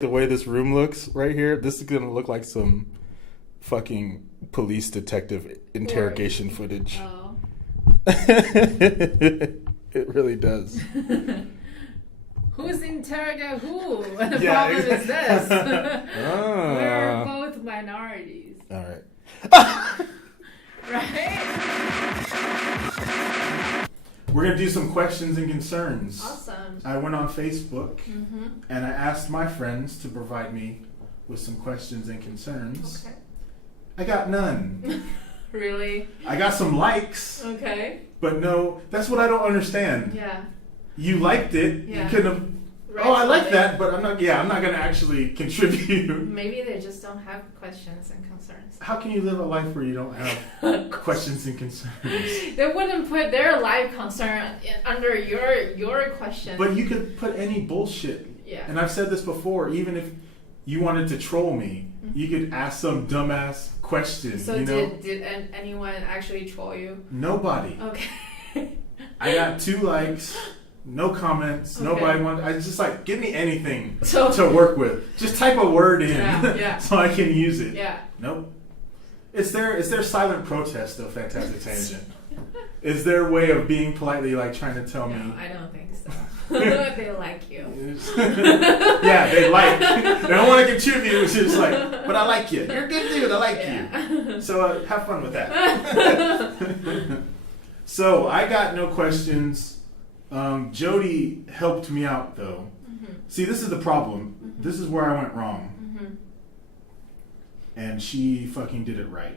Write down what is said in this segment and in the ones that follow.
The way this room looks right here, this is gonna look like some fucking police detective interrogation footage. Oh. It really does. Who's interrogating who? The Yeah, problem is this. Ah. We're both minorities. All right. Right? We're gonna do some questions and concerns. Awesome. I went on Facebook and I asked my friends to provide me with some questions and concerns. Okay. I got none. Really? I got some likes, Okay. but no, that's what I don't understand. Yeah. You liked it. Yeah. You couldn't have. Right. Oh, I like that, but I'm not gonna actually contribute. Maybe they just don't have questions and concerns. How can you live a life where you don't have questions and concerns? They wouldn't put their life concern under your question. But you could put any bullshit. Yeah. And I've said this before, even if you wanted to troll me, you could ask some dumbass question. So you know? did anyone actually troll you? Nobody. Okay. I got 2 likes, no comments, Okay. Nobody wanted. I just like, give me anything So- to work with. Just type a word in Yeah. so I can use it. Yeah. Nope. It's their silent protest of Fantastic Tangent. Is their way of being politely like trying to tell No, me. I don't think so. They like you. Yeah, they like. They don't want to contribute. It's just like, but I like you. You're a good dude. I like you. So have fun with that. So I got no questions. Jody helped me out though. See, this is the problem. This is where I went wrong. And she fucking did it right.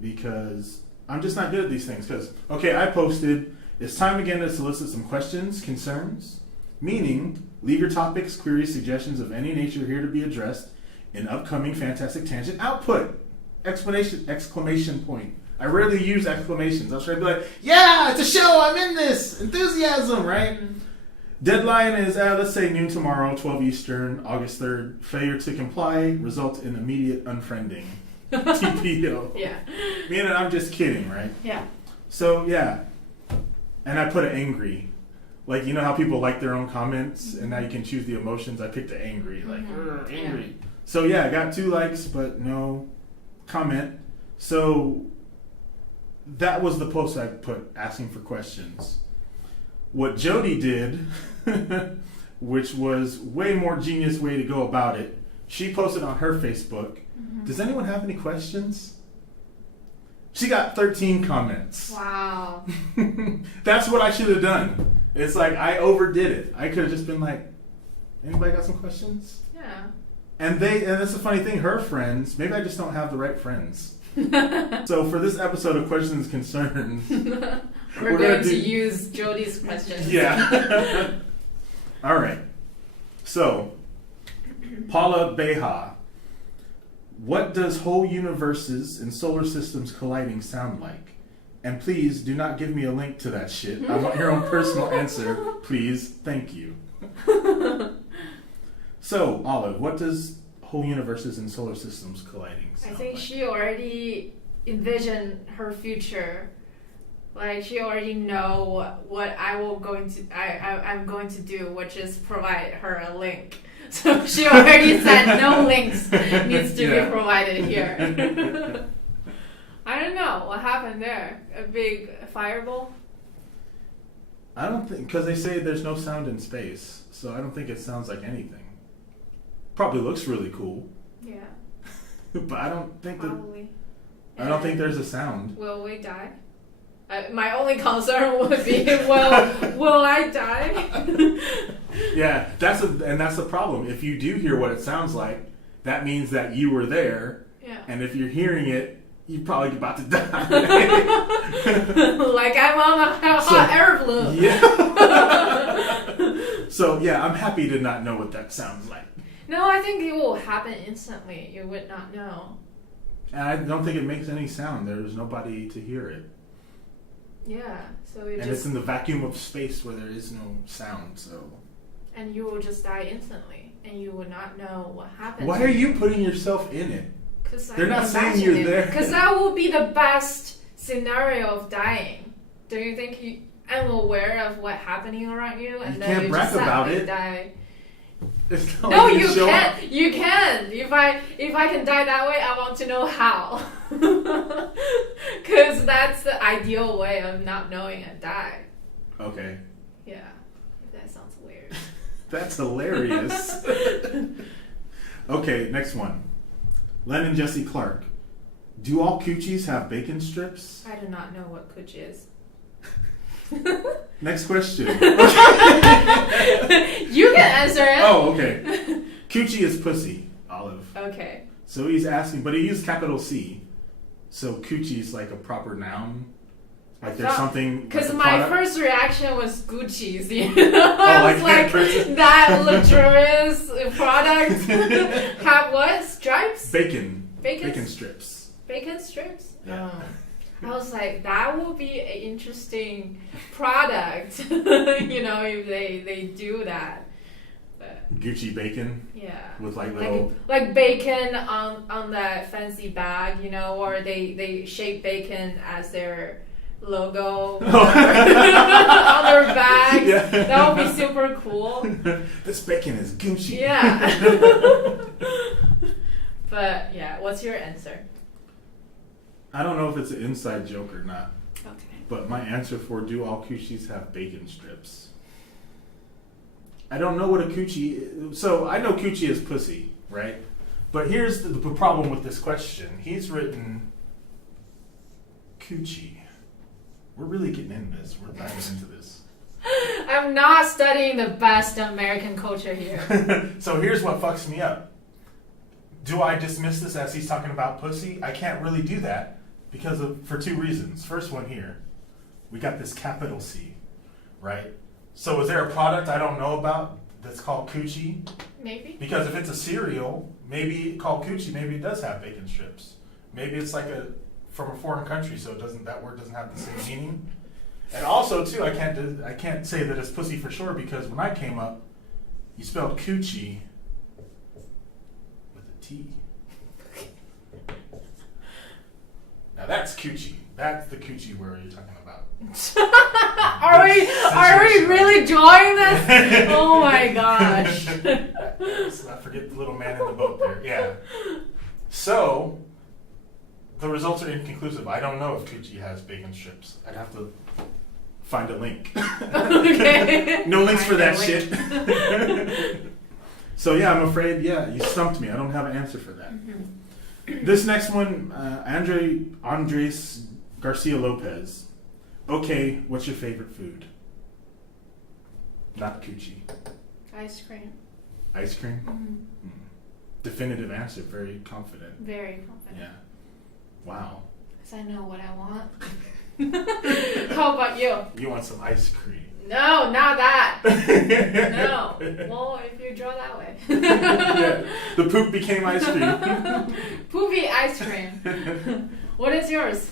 Because I'm just not good at these things. Because, okay, I posted, it's time again to solicit some questions, concerns, meaning leave your topics, queries, suggestions of any nature here to be addressed in upcoming Fantastic Tangent output. Exclamation point. I rarely use exclamations. I'll try to be like, yeah, it's a show, I'm in this, enthusiasm, right? Deadline is, let's say noon tomorrow, 12 Eastern, August 3rd. Failure to comply results in immediate unfriending. TPO. Yeah. Meaning I'm just kidding, right? Yeah. So, yeah. And I put it angry. Like, you know how people like their own comments, and now you can choose the emotions? I picked the angry, like, angry. Yeah. So, yeah, I got 2 likes, but no comment. So, that was the post I put asking for questions. What Jody did, which was way more genius way to go about it, she posted on her Facebook, does anyone have any questions? She got 13 comments. Wow. That's what I should have done. It's like I overdid it. I could have just been like, anybody got some questions? Yeah. And that's the funny thing, her friends, maybe I just don't have the right friends. So for this episode of Questions and Concerns, We're going to use Jody's questions. Yeah. All right. So, Paula Beha, what does whole universes and solar systems colliding sound like? And please do not give me a link to that shit. I want your own personal answer, please. Thank you. So, Olive, what does whole universes and solar systems colliding sound I think like? she already envisioned her future. Like she already know what I'm going to do, which is provide her a link. So she already said no links needs to be provided here. I don't know what happened there. A big fireball? I don't think, because they say there's no sound in space, so I don't think it sounds like anything. Probably looks really cool. Yeah. But I don't think Probably. I don't think there's a sound. Will we die? My only concern would be, will I die? Yeah, that's the problem. If you do hear what it sounds like, that means that you were there. Yeah. And if you're hearing it, you're probably about to die. Like I'm on a hot air balloon. Yeah. So yeah, I'm happy to not know what that sounds like. No, I think it will happen instantly. You would not know. And I don't think it makes any sound. There's nobody to hear it. Yeah, so And it's in the vacuum of space where there is no sound, so... And you will just die instantly, and you would not know what happened. Why are you putting yourself in it? They're not saying you're there. Because that will be the best scenario of dying. Do you think I'm aware of what's happening around you? And You then can't you brag just about suddenly it. Die? It's not No, like you show can. up. You can. If I can die that way, I want to know how. Because that's the ideal way of not knowing and die. Okay. Yeah. That sounds weird. That's hilarious. Okay, next one. Len and Jesse Clark. Do all Coochies have bacon strips? I do not know what Coochie is. Next question. You can answer it. Oh, okay. Coochie is pussy, Olive. Okay. So he's asking, but he used capital C. So Coochie is like a proper noun. Like there's something. Because like my first reaction was Gucci's. You know? I was like that luxurious product have what? Stripes? Bacon. Bacon? Bacon strips. Bacon strips? Yeah. Oh. I was like, that will be an interesting product, you know, if they do that. But, Gucci bacon. yeah. With like little. Like bacon on that fancy bag, you know, or they shape bacon as their logo on their bags. Yeah. That would be super cool. This bacon is Gucci. Yeah. But yeah, what's your answer? I don't know if it's an inside joke or not, Okay. but my answer for do all Coochies have bacon strips? I don't know what a Coochie is. So I know Coochie is pussy, right? But here's the problem with this question. He's written Coochie. We're really getting into this. We're diving into this. I'm not studying the best American culture here. So here's what fucks me up. Do I dismiss this as he's talking about pussy? I can't really do that for two reasons. First one here, we got this capital C, right? So is there a product I don't know about that's called Coochie? Maybe. Because if it's a cereal, maybe called Coochie, maybe it does have bacon strips. Maybe it's like from a foreign country, so that word doesn't have the same meaning. And also too, I can't say that it's pussy for sure because when I came up, you spelled Coochie with a T. Now that's Coochie. That's the Coochie where you're talking about. Are we really drawing this? Oh my gosh. Let's not forget the little man in the boat there. Yeah. So the results are inconclusive. I don't know if Coochie has bacon strips. I'd have to find a link. Okay. No links for that shit. So yeah, I'm afraid, you stumped me. I don't have an answer for that. Mm-hmm. This next one, Andres Garcia Lopez. Okay, what's your favorite food? Not Coochie. Ice cream. Ice cream? Mm-hmm. Definitive answer, very confident. Very confident. Yeah. Wow. Because I know what I want. How about you? You want some ice cream. No, not that. No. Well, if you draw that way. Yeah. The poop became ice cream. Poopy ice cream. What is yours?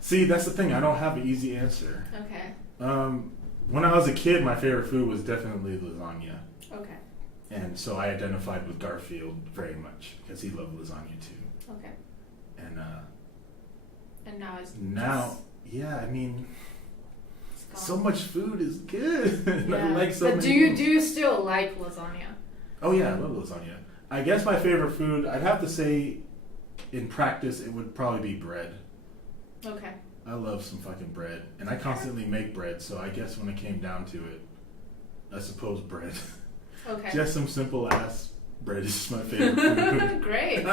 See, that's the thing. I don't have an easy answer. Okay. When I was a kid, my favorite food was definitely lasagna. Okay. And so I identified with Garfield very much because he loved lasagna too. Okay. And now it's yeah, I mean, gone. so much food is good. Yeah. I like so but many do you foods. still like lasagna? Oh yeah, I love lasagna. I guess my favorite food, I'd have to say, in practice, it would probably be bread. Okay. I love some fucking bread, and I constantly make bread. So I guess when it came down to it, I suppose bread. Okay. Just some simple ass bread is my favorite food. Great.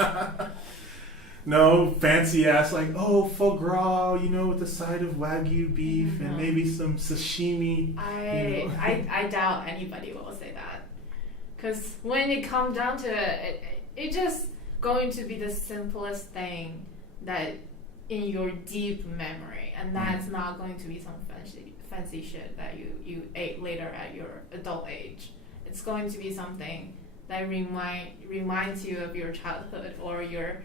No fancy ass like foie gras, with the side of Wagyu beef and maybe some sashimi. I doubt anybody will say that, because when it comes down to it, it's just going to be the simplest thing that in your deep memory, and that's not going to be some fancy shit that you ate later at your adult age. It's going to be something that reminds you of your childhood or your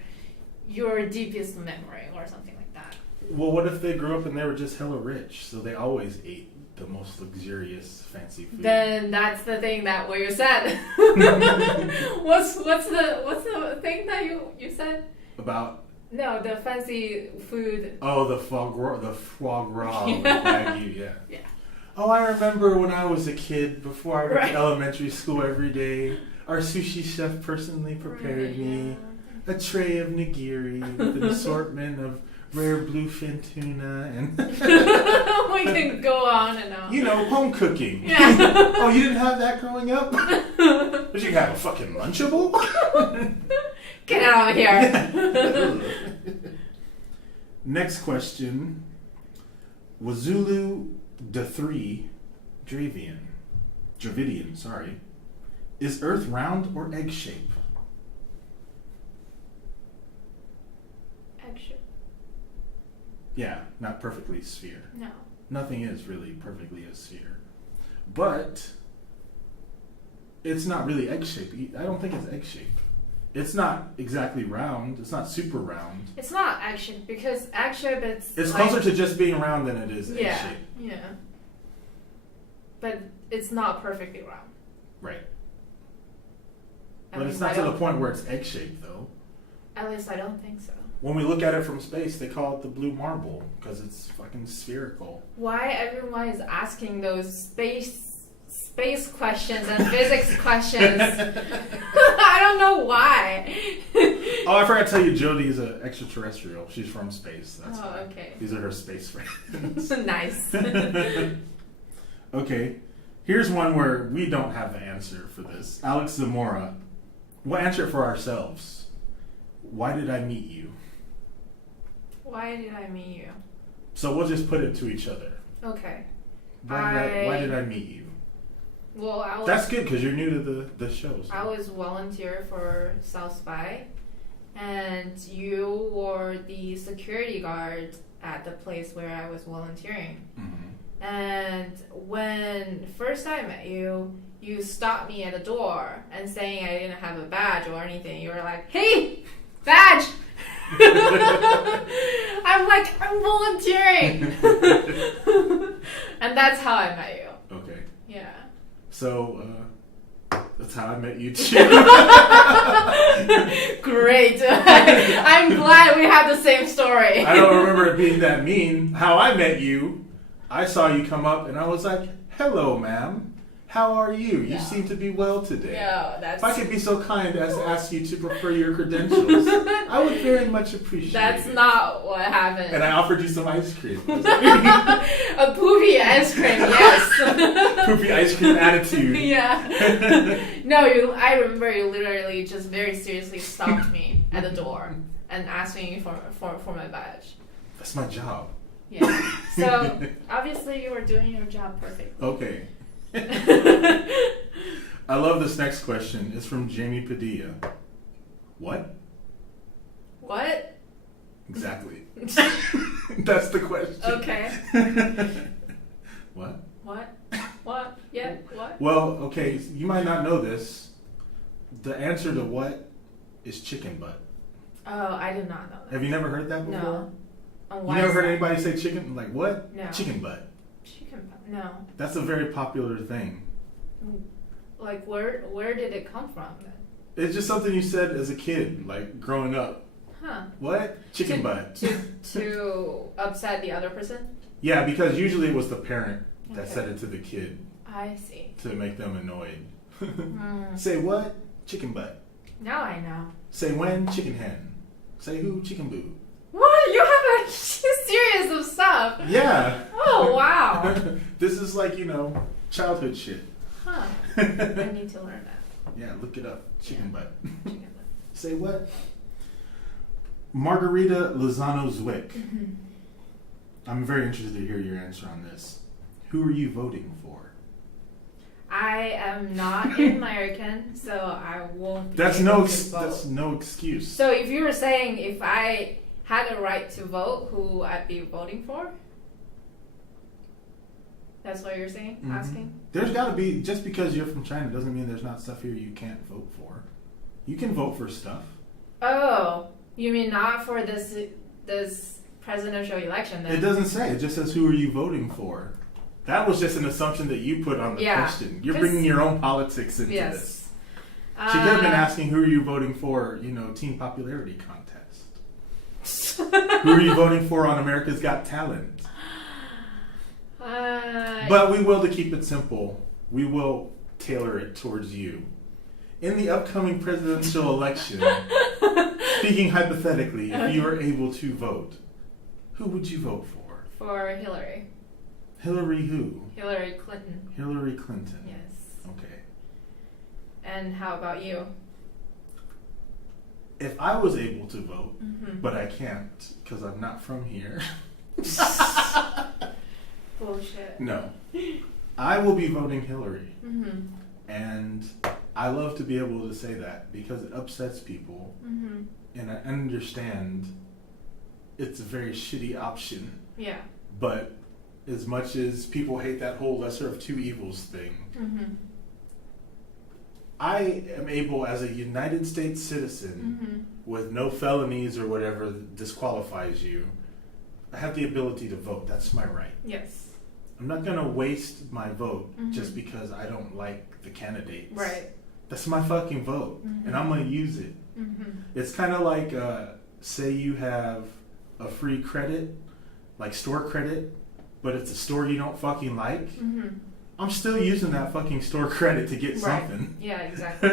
deepest memory or something like that. Well, what if they grew up and they were just hella rich, so they always ate the most luxurious fancy food? Then that's the thing that what you said. what's the thing that you said? About? No, the fancy food. Oh, the foie gras with Wagyu, yeah. Yeah. Oh, I remember when I was a kid, before I went Right. to elementary school every day, our sushi chef personally prepared Right, me a tray of nigiri with an assortment of rare bluefin tuna and, We can go on and on. you know, home cooking. Yeah. Oh, you didn't have that growing up? But you have a fucking Lunchable? Get out of here. Next question. Wazulu D3 Dravidian, sorry. Is Earth round or egg shape? Actually, Yeah, not perfectly sphere. no. Nothing is really perfectly a sphere. But it's not really egg shape. I don't think it's egg shape. It's not exactly round. It's not super round. It's not action because action It's like, closer to just being round than it is egg shape. Yeah. But it's not perfectly round. Right. At But it's least not I to the don't- point where it's egg shaped, though. At least I don't think so. When we look at it from space, they call it the blue marble because it's fucking spherical. Why everyone is asking those space questions and physics questions? I don't know why. Oh, I forgot to tell you, Jodie's an extraterrestrial. She's from space. That's why. Okay. These are her space friends. Nice. Okay, here's one where we don't have the answer for this. Alex Zamora, we'll answer it for ourselves. Why did I meet you? Why did I meet you? So we'll just put it to each other. Okay. Why did I meet you? Well, I was. That's good because you're new to the show. So. I was volunteer for South by, and you were the security guard at the place where I was volunteering. Mm-hmm. And when first I met you, you stopped me at the door and saying I didn't have a badge or anything. You were like, "Hey, badge!" I'm like, "I'm volunteering," and that's how I met you. Okay. Yeah. So that's how I met you too. Great. I'm glad we have the same story. I don't remember it being that mean. How I met you, I saw you come up and I was like, "Hello, ma'am. How are you? You Yeah. seem to be well today. No, that's If I could be so kind as to ask you to prefer your credentials, I would very much appreciate that's it." not what happened. And I offered you some ice cream. A poopy ice cream, yes. Poopy ice cream attitude. Yeah. No, I remember you literally just very seriously stopped me at the door and asked me for my badge. That's my job. Yeah. So obviously you were doing your job perfectly. Okay. I love this next question. It's from Jamie Padilla. What? What? Exactly. That's the question. Okay. What? What? What? Yeah. What? Well, okay, you might not know this. The answer to what is chicken butt. Oh, I did not know that. Have you never heard that before? No. And You why never is heard that? anybody say chicken? Like what? No. Chicken butt. Chicken butt. No. That's a very popular thing. Like where did it come from then? It's just something you said as a kid, like growing up. Huh. What? Chicken butt. To upset the other person? Yeah, because usually it was the parent that Okay. said it to the kid I see. to make them annoyed. Mm. Say what? Chicken butt. Now I know. Say when? Chicken hen. Say who? Chicken boo. What? You have a series of stuff. Yeah. Oh wow. This is like, childhood shit. Huh. I need to learn that. Yeah, look it up. Chicken butt. Chicken butt. Say what? Margarita Lozano Zwick. Mhm. I'm very interested to hear your answer on this. Who are you voting for? I am not American, so I won't be That's able no to vote. that's no excuse. So if you were saying if I had a right to vote, who I'd be voting for? That's what you're saying? Mhm. Asking? There's got to be, just because you're from China doesn't mean there's not stuff here you can't vote for. You can vote for stuff. Oh, you mean not for this presidential election then? It doesn't say. It just says who are you voting for. That was just an assumption that you put on the Yeah. question. You're 'Cause- bringing your own politics into Yes. this. She could have been asking who are you voting for, teen popularity contest. Who are you voting for on America's Got Talent? But we will, to keep it simple, we will tailor it towards you. In the upcoming presidential election, speaking hypothetically, if you are able to vote, who would you vote for? For Hillary. Hillary who? Hillary Clinton. Hillary Clinton. Yes. Okay. And how about you? If I was able to vote, Mm-hmm. but I can't because I'm not from here. Bullshit. No. I will be voting Hillary. Mm-hmm. And I love to be able to say that because it upsets people. Mm-hmm. And I understand it's a very shitty option. Yeah. But as much as people hate that whole lesser of two evils thing, Mm-hmm. I am able, as a United States citizen, Mm-hmm. with no felonies or whatever that disqualifies you, I have the ability to vote. That's my right. Yes. I'm not going to waste my vote Mhm. just because I don't like the candidates. Right. That's my fucking vote, Mhm. and I'm going to use it. Mm-hmm. It's kind of like, say you have a free credit, like store credit, but it's a store you don't fucking like. Mm-hmm. I'm still using that fucking store credit to get Right. something. Yeah, exactly.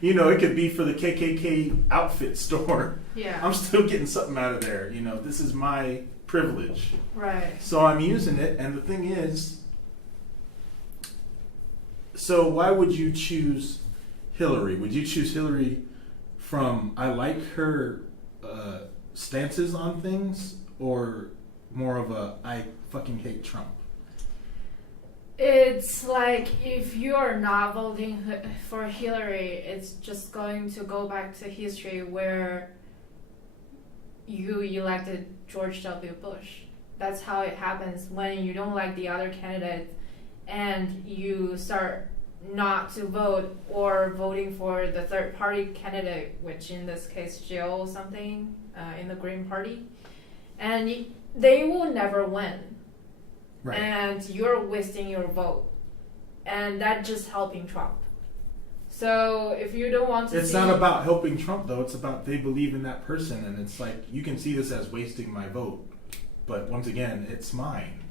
You know, it could be for the KKK outfit store. Yeah. I'm still getting something out of there. You know, this is my privilege. Right. So I'm using it, and the thing is, so why would you choose Hillary? Would you choose Hillary from I like her stances on things, or more of a I fucking hate Trump? It's like if you are not voting for Hillary, it's just going to go back to history where you elected George W. Bush. That's how it happens when you don't like the other candidate and you start not to vote or voting for the third party candidate, which in this case Jill something in the Green Party, and they will never win. Right. And you're wasting your vote, and that's just helping Trump. So if you don't want to It's not about helping Trump, though. It's about they believe in that person, and it's like, you can see this as wasting my vote. But once again, it's mine.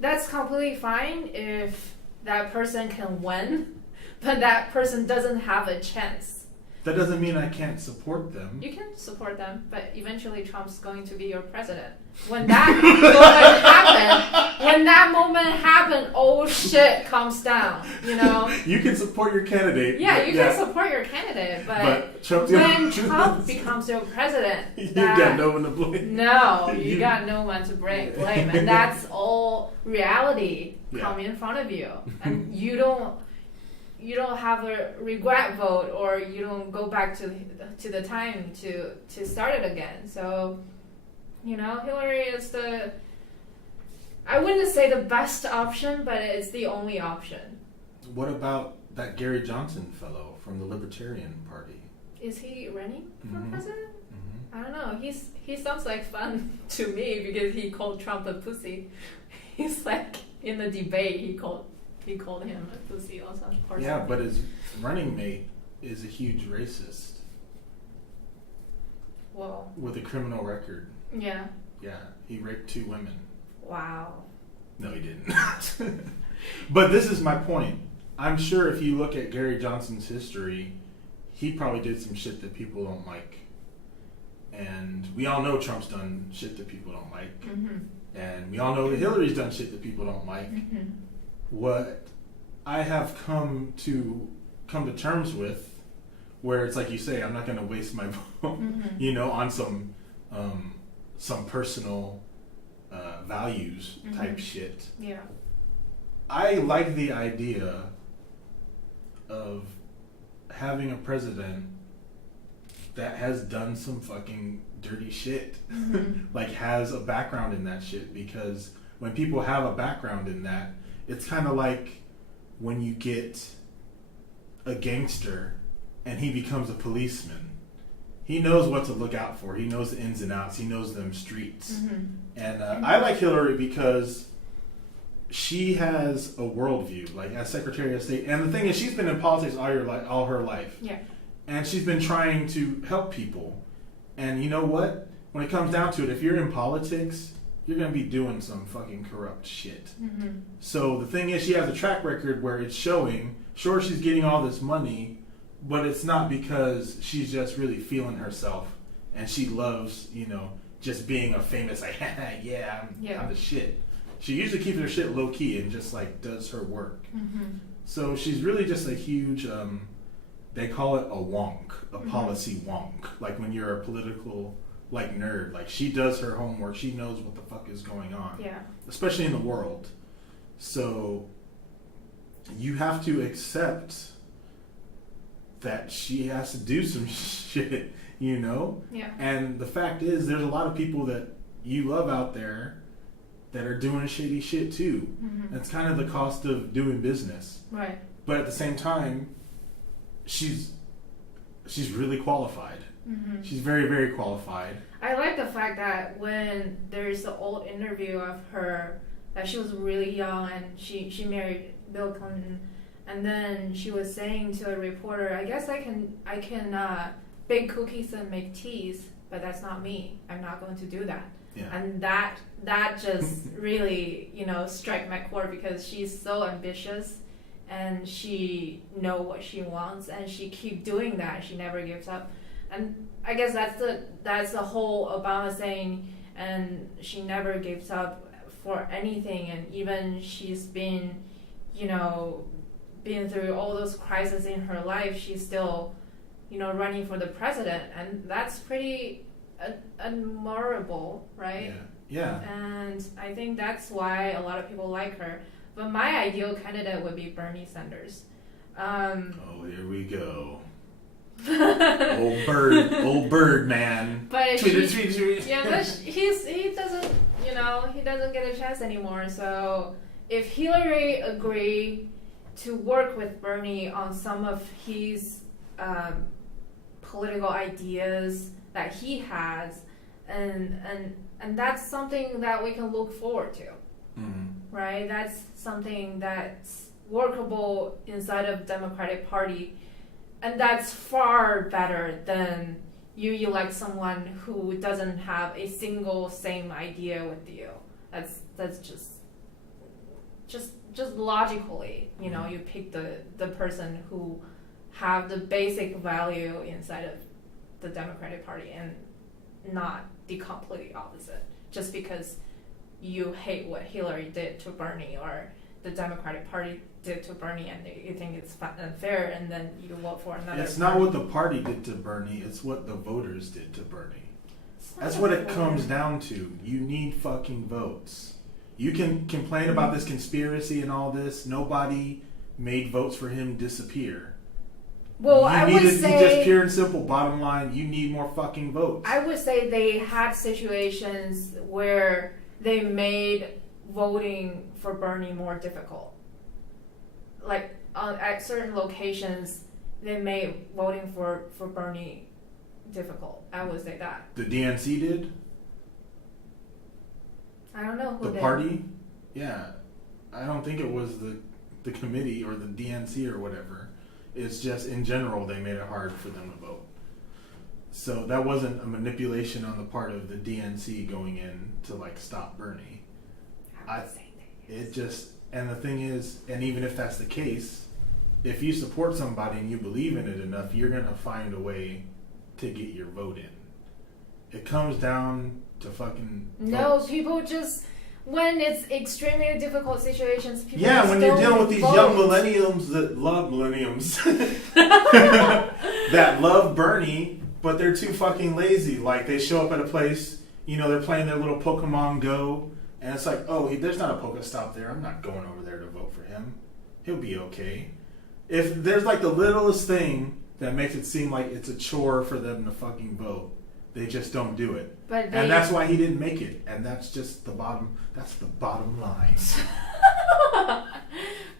That's completely fine if that person can win, but that person doesn't have a chance. That doesn't mean I can't support them. You can support them, but eventually Trump's going to be your president. When that moment happen, oh shit comes down, you know? You can support your candidate. Yeah, you can support your candidate, but Trump, when Trump becomes your president, you got no one to blame. No, you got no one to blame, and that's all reality Yeah. come in front of you, and you don't have a regret vote, or you don't go back to the time to start it again. So, you know, Hillary is I wouldn't say the best option, but it's the only option. What about that Gary Johnson fellow from the Libertarian Party? Is he running for Mhm. president? Mm-hmm. I don't know. He sounds like fun to me because he called Trump a pussy. He's like in the debate he called him a pussy or something. Yeah, but his running mate is a huge racist Well, with a criminal record. yeah. Yeah, he raped 2 women. Wow. No, he didn't. But this is my point. I'm sure if you look at Gary Johnson's history, he probably did some shit that people don't like. And we all know Trump's done shit that people don't like. Mhm. And we all know that Hillary's done shit that people don't like. Mhm. What I have come to terms with, where it's like you say, I'm not going to waste my vote, Mhm. you know, on some personal values type Mhm. shit. Yeah. I like the idea of having a president that has done some fucking dirty shit, Mhm. like has a background in that shit, because when people have a background in that, it's kind of like when you get a gangster and he becomes a policeman. He knows what to look out for. He knows the ins and outs. He knows them streets. Mhm. And I like Hillary because she has a worldview, like as Secretary of State. And the thing is, she's been in politics all her life. Yeah. And she's been trying to help people. And you know what? When it comes down to it, if you're in politics, you're going to be doing some fucking corrupt shit. Mm-hmm. So the thing is, she has a track record where it's showing, sure, she's getting all this money, but it's not because she's just really feeling herself and she loves, just being a famous, like, yeah, I'm the shit. She usually keeps her shit low key and just like does her work. Mm-hmm. So she's really just a huge, they call it a wonk, a policy wonk. Like when you're a political nerd, like she does her homework. She knows what the fuck is going on. Yeah. Especially in the world. So you have to accept that she has to do some shit, Yeah. And the fact is, there's a lot of people that you love out there that are doing shady shit too. Mm-hmm. That's kind of the cost of doing business. Right. But at the same time, she's really qualified. Mm-hmm. She's very, very qualified. I like the fact that when there's the old interview of her, that she was really young and she married Bill Clinton, and then she was saying to a reporter, I guess I can bake cookies and make teas, but that's not me. I'm not going to do that. Yeah. And that just really, strike my chord, because she's so ambitious and she know what she wants and she keep doing that. She never gives up. And I guess that's the whole Obama saying, and she never gives up for anything. And even she's been, been through all those crises in her life, she's still, running for the president. And that's pretty admirable, right? Yeah. And I think that's why a lot of people like her. But my ideal candidate would be Bernie Sanders. Oh, here we go. old bird man. But tweet. Yeah, but he doesn't, he doesn't get a chance anymore. So if Hillary agree to work with Bernie on some of his political ideas that he has, and that's something that we can look forward to. Mm-hmm. Right? That's something that's workable inside of Democratic Party, and that's far better than you elect someone who doesn't have a single same idea with you. That's just logically, you pick the person who have the basic value inside of the Democratic Party, and not the completely opposite, just because you hate what Hillary did to Bernie or the Democratic Party did to Bernie, and you think it's unfair, and then you vote for another. It's not what the party did to Bernie, it's what the voters did to Bernie. That's what it comes down to. You need fucking votes. You can complain about this conspiracy and all this. Nobody made votes for him disappear. Well, I would say, just pure and simple, bottom line, you need more fucking votes. I would say they had situations where they made voting for Bernie more difficult. Like at certain locations, they made voting for Bernie difficult. I would say that. The DNC did? I don't know who the did. Party? Yeah. I don't think it was the committee or the DNC or whatever. It's just in general they made it hard for them to vote. So that wasn't a manipulation on the part of the DNC going in to stop Bernie. And the thing is, and even if that's the case, if you support somebody and you believe in it enough, you're gonna find a way to get your vote in. It comes down to fucking votes. People just, when it's extremely difficult situations, people when you're dealing with these young millennials that love Bernie, but they're too fucking lazy. Like, they show up at a place, they're playing their little Pokemon Go, and it's like, oh, there's not a Pokestop there. I'm not going over there to vote for him. He'll be okay. If there's the littlest thing that makes it seem like it's a chore for them to fucking vote, they just don't do it. And that's why he didn't make it. And that's just the bottom line.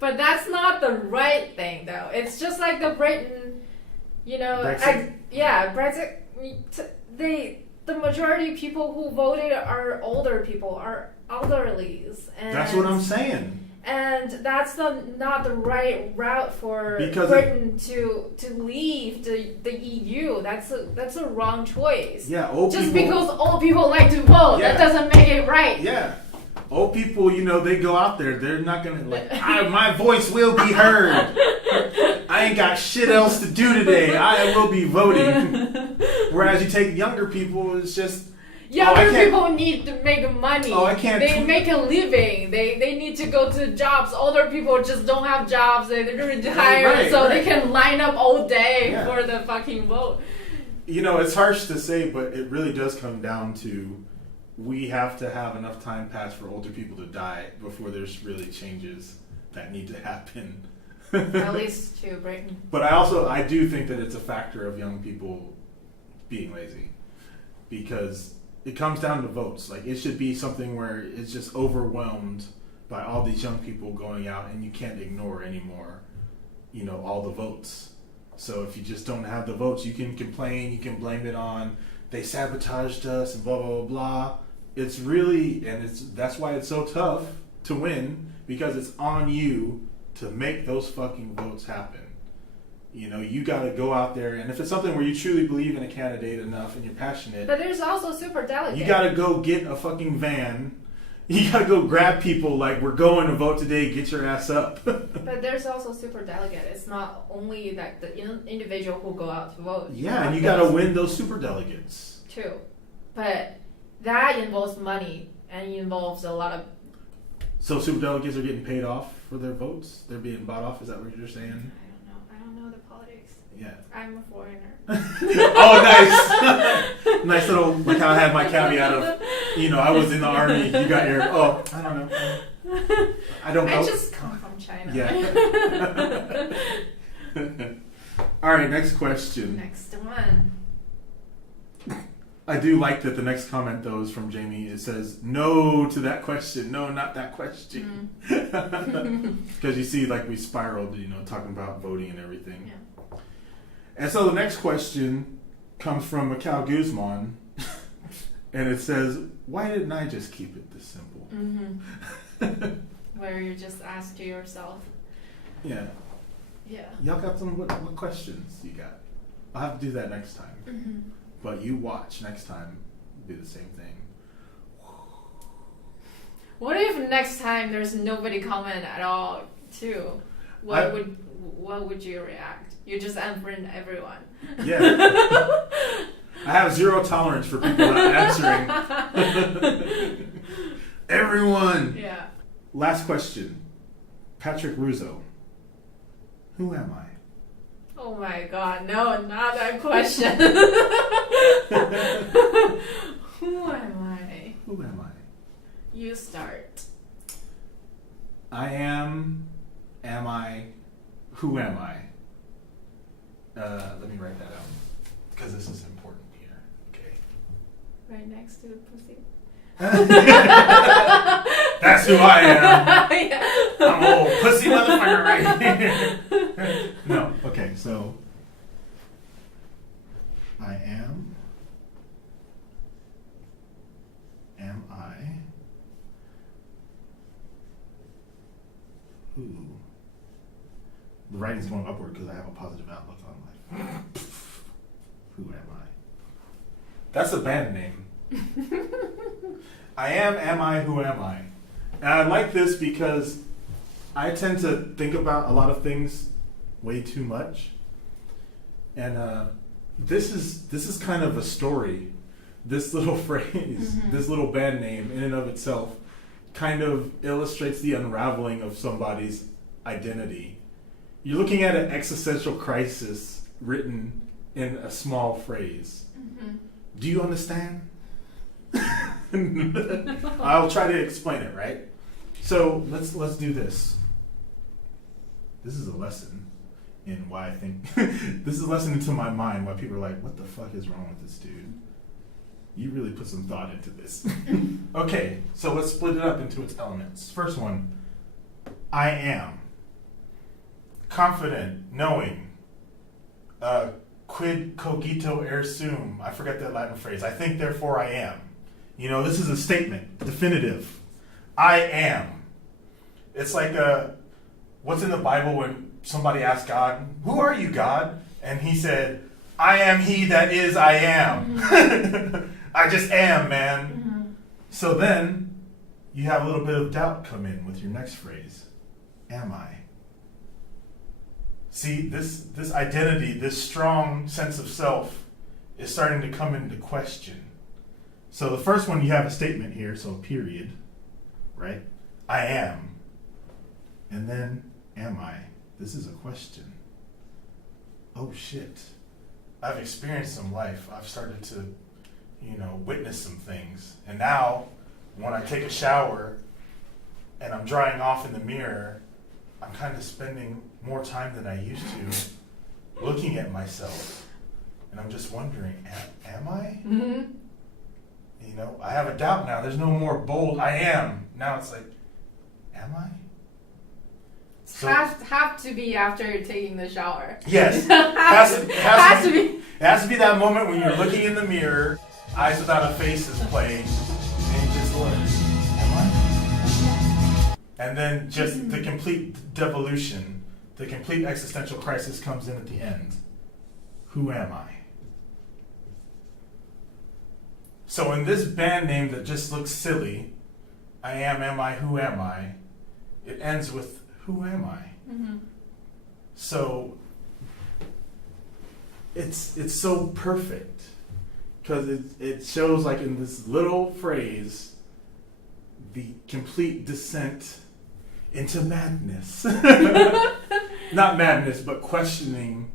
But that's not the right thing, though. It's just like the Britain, Brexit? Brexit. The majority of people who voted are older people, are elderlies. And that's what I'm saying. And that's not the right route for Because Britain to leave the EU. That's a wrong choice. Yeah, old Just people. because old people like to vote, Yeah. that doesn't make it right. Yeah. Old people, they go out there. They're not going to, my voice will be heard. I ain't got shit else to do today. I will be voting. Whereas you take younger people, it's just, Younger people need to make money. Oh, I can't. They make a living. They need to go to jobs. Older people just don't have jobs. They're retired, they can line up all day for the fucking vote. It's harsh to say, but it really does come down to we have to have enough time pass for older people to die before there's really changes that need to happen. At least to Britain. But I do think that it's a factor of young people being lazy, because it comes down to votes. Like, it should be something where it's just overwhelmed by all these young people going out, and you can't ignore anymore, all the votes. So if you just don't have the votes, you can complain, you can blame it on they sabotaged us and blah blah blah blah. It's really, that's why it's so tough to win, because it's on you to make those fucking votes happen. You got to go out there, and if it's something where you truly believe in a candidate enough and you're passionate, but there's also super delegates. You got to go get a fucking van. You got to go grab people like, we're going to vote today, get your ass up. But there's also super delegate. It's not only like the individual who go out to vote. Yeah, and you got to win those super delegates. True. But that involves money, and involves a lot of... So super delegates are getting paid off for their votes? They're being bought off? Is that what you're saying? I don't know the politics. Yeah. I'm a foreigner. Oh, nice. Nice little, like how I had my caveat of, I was in the army, you got your, I don't know. I don't know. I just come from China. Yeah. All right, next question. Next one. I do like that the next comment, though, is from Jamie. It says, no to that question. No, not that question. Because you see, like, we spiraled, talking about voting and everything. Yeah. And so the next question comes from Mychal Guzman. And it says, why didn't I just keep it this simple? Mm-hmm. Where you just ask to yourself. Yeah. Yeah. Y'all got some, what questions you got? I'll have to do that next time. Mm-hmm. But you watch next time, do the same thing. What if next time there's nobody comment at all, too? What would you react? You just unfriend everyone. Yeah. I have zero tolerance for people not answering. Everyone. Yeah. Last question. Patrick Russo. Who am I? Oh my god, no, not that question. Who am I? Who am I? You start. I am I, who am I? Let me write that out, because this is important here. Okay. Right next to the pussy. That's who I am. Yeah. I'm an old pussy motherfucker right here. No, okay, so I am I who? The writing's going upward because I have a positive outlook on life. Who am I? That's a band name. I am I, who am I? And I like this because I tend to think about a lot of things way too much. And this is kind of a story. This little phrase, this little band name in and of itself kind of illustrates the unraveling of somebody's identity. You're looking at an existential crisis written in a small phrase. Mm-hmm. Do you understand? I'll try to explain it, right? So let's do this. This is a lesson in why I think this is a lesson into my mind why people are like, what the fuck is wrong with this dude? You really put some thought into this. Okay, so let's split it up into its elements. First one, I am. Confident, knowing. Quid cogito ergo sum. I forget that Latin phrase. I think, therefore I am. This is a statement. Definitive. I am. It's like what's in the Bible when somebody asked God, "Who are you, God?" And he said, "I am he that is I am." I just am, man. So then you have a little bit of doubt come in with your next phrase. Am I? See, this identity, this strong sense of self is starting to come into question. So the first one, you have a statement here, so period, right? I am. And then, am I? This is a question. Oh shit. I've experienced some life. I've started to, witness some things. And now, when I take a shower and I'm drying off in the mirror, I'm kind of spending more time than I used to looking at myself. And I'm just wondering, am I? Mm-hmm. I have a doubt now. There's no more bold, I am. Now it's like, am I? So, have to be after taking the shower. Yes. has to be. It has to be that moment when you're looking in the mirror, Eyes Without a Face is playing, and you just look, am I? And then just the complete devolution, the complete existential crisis comes in at the end. Who am I? So in this band name that just looks silly, I am I, who am I? It ends with, who am I? Mm-hmm. So it's so perfect because it shows, like, in this little phrase, the complete descent into madness. Not madness, but questioning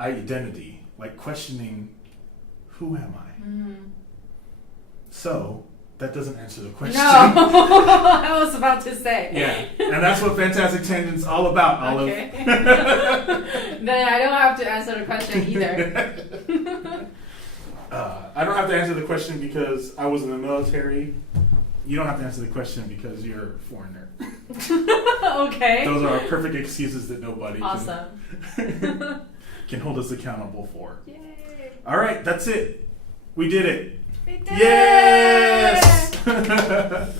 identity, like questioning, who am I? Mm-hmm. So that doesn't answer the question. No, I was about to say. Yeah, and that's what Fantastic Tangent's all about, Olive. Okay. Then I don't have to answer the question either. I don't have to answer the question because I was in the military. You don't have to answer the question because you're a foreigner. Okay. Those are perfect excuses that nobody Awesome. can hold us accountable for. Yay. All right, that's it. We did it. We did Yes! it!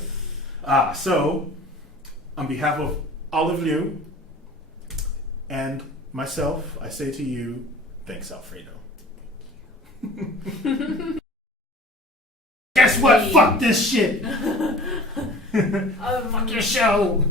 So, on behalf of all of you and myself, I say to you, thanks, Alfredo. Guess what? Hey. Fuck this shit! Fuck your show!